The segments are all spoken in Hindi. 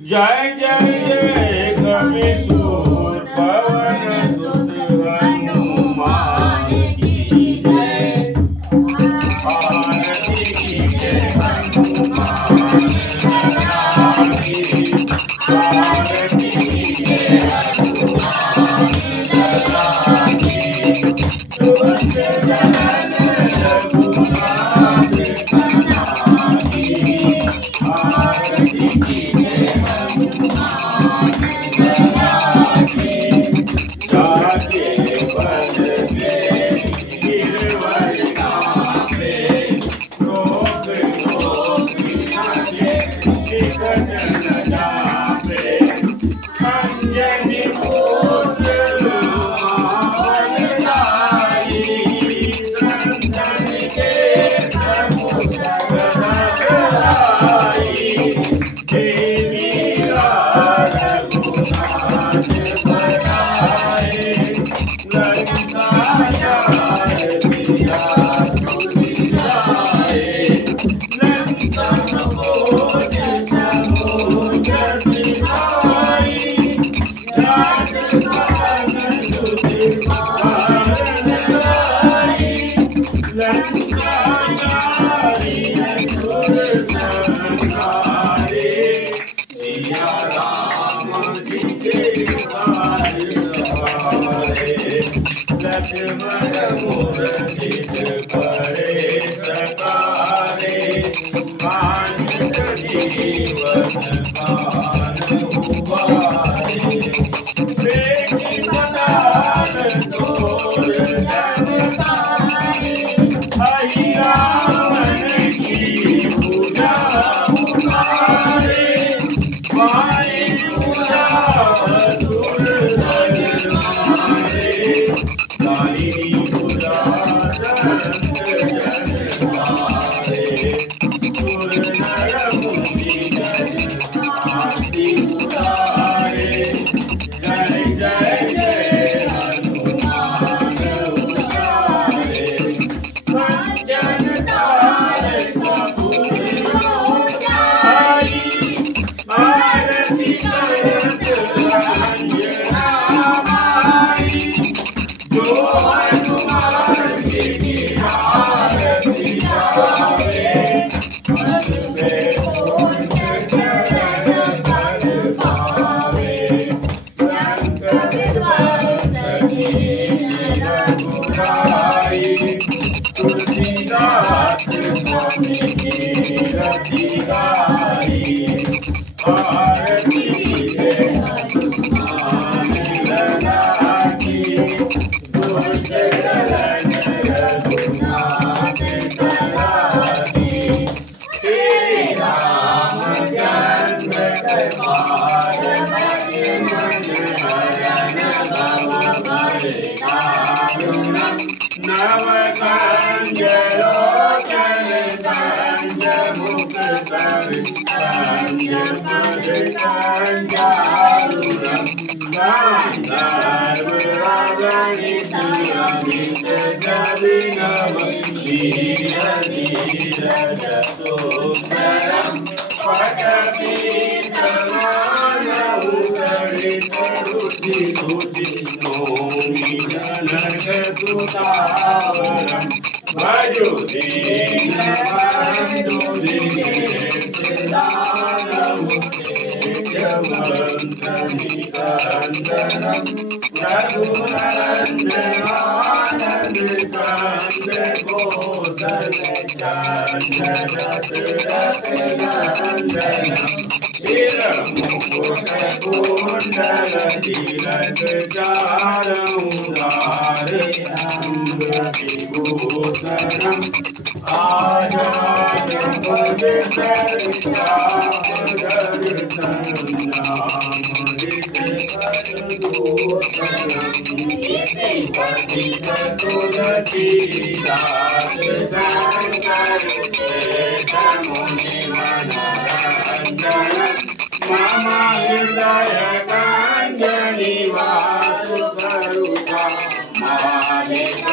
जय जय जय कवि सूर पवन सुत हनुमान की जय। आरती कीजिए हनुमान लला की, आरती कीजिए हनुमान लला की। तुझ जन रघुनाथ सना की, आरती कीजिए हनुमान लला की। जाके पद से गिरवर नामे, रोग रोग नागे निकट न जावे। अंजनी पुत्र वरदाई, संतन के प्रमुख रसराई। देवी रघुनाथ बनाए, लंका जाए सिया जाए। लंका समोज समोज सिपाही, जात पावन सुधि पावन लाई। लंका जारी असुर संहारे, सिया राम जी के द्वार सवारे। लक्ष्मण मूर्ति पड़े सकारे, मानस जीवन कान उबारे। बेटी मदान तोर जनतारे, हरि रावण की पूजा उतारे। मारे पूजा असुर नर मारे, नारी पूजा संत जन मारे। सुर नर मुनि जन आरती उतारे, जय जय जय हनुमान उतारे। कंचन तार कपूर आई, आरती करत अंजना माई। जो हनुमान जी की आरती गावे, मन में होत चरण पद पावे। संकट हरत दीन रघुराई, तुलसीदास स्वामी की रति गाई। आरती कीजिए हनुमान लला की, दुष्ट दलन रघुनाथ सना की। श्री राम जन्म पार मन हरण भव भय दारुणम्। नव कंज लोचन कंज मुख कर, कंज पद कंजारुणम्। गांधार अगणित अमित जभिनव, वीर धीरज सोत्तरम्। पटपीतमानौ गणित रुचि रुचि, नौमि जनक सुतावरम्। भजो दीनबन्धु दीनेश दानव, तेजवंश निकन्दनम्। रघुनन्दनानन्द कंद कौसल्य चन्द्र दशरथ नन्दनम्। चिरमुकुट कुण्डल तिलक चारौ धारे, अंग विभूषणम्। आजाद पद सरकार दर्शन नाम हृत पदभूषणम्। इतिपति तुलसीदास शंकर मुनि मनरञ्जनम्। मम हृदय काञ्जनि वासु करुता, मालिकदलरञ्जनम्।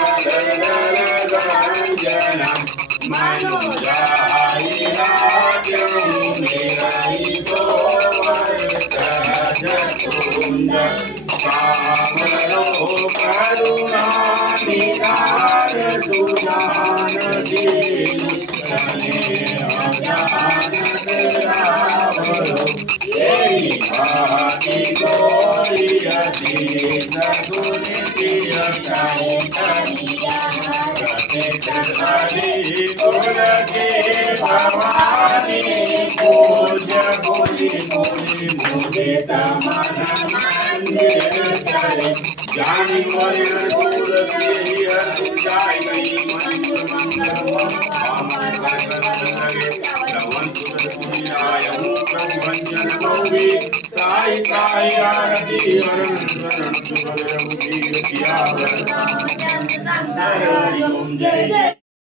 मनोजायि राज्यं निरहितो वर कामरो करुणा निधान सुजान दीन अजान रावरो यही भाति गोरी अधीन गुणिय हरि गुण के भवानी पूज्य मुनि मुनि मुदित मन मंदिर करे ज्ञानी वरण तुलसी हरि जाय गई मन मंगल भंजन गौरी साई साई आरती वरण शरण सुभद्र मुनि सिया वरण जय जय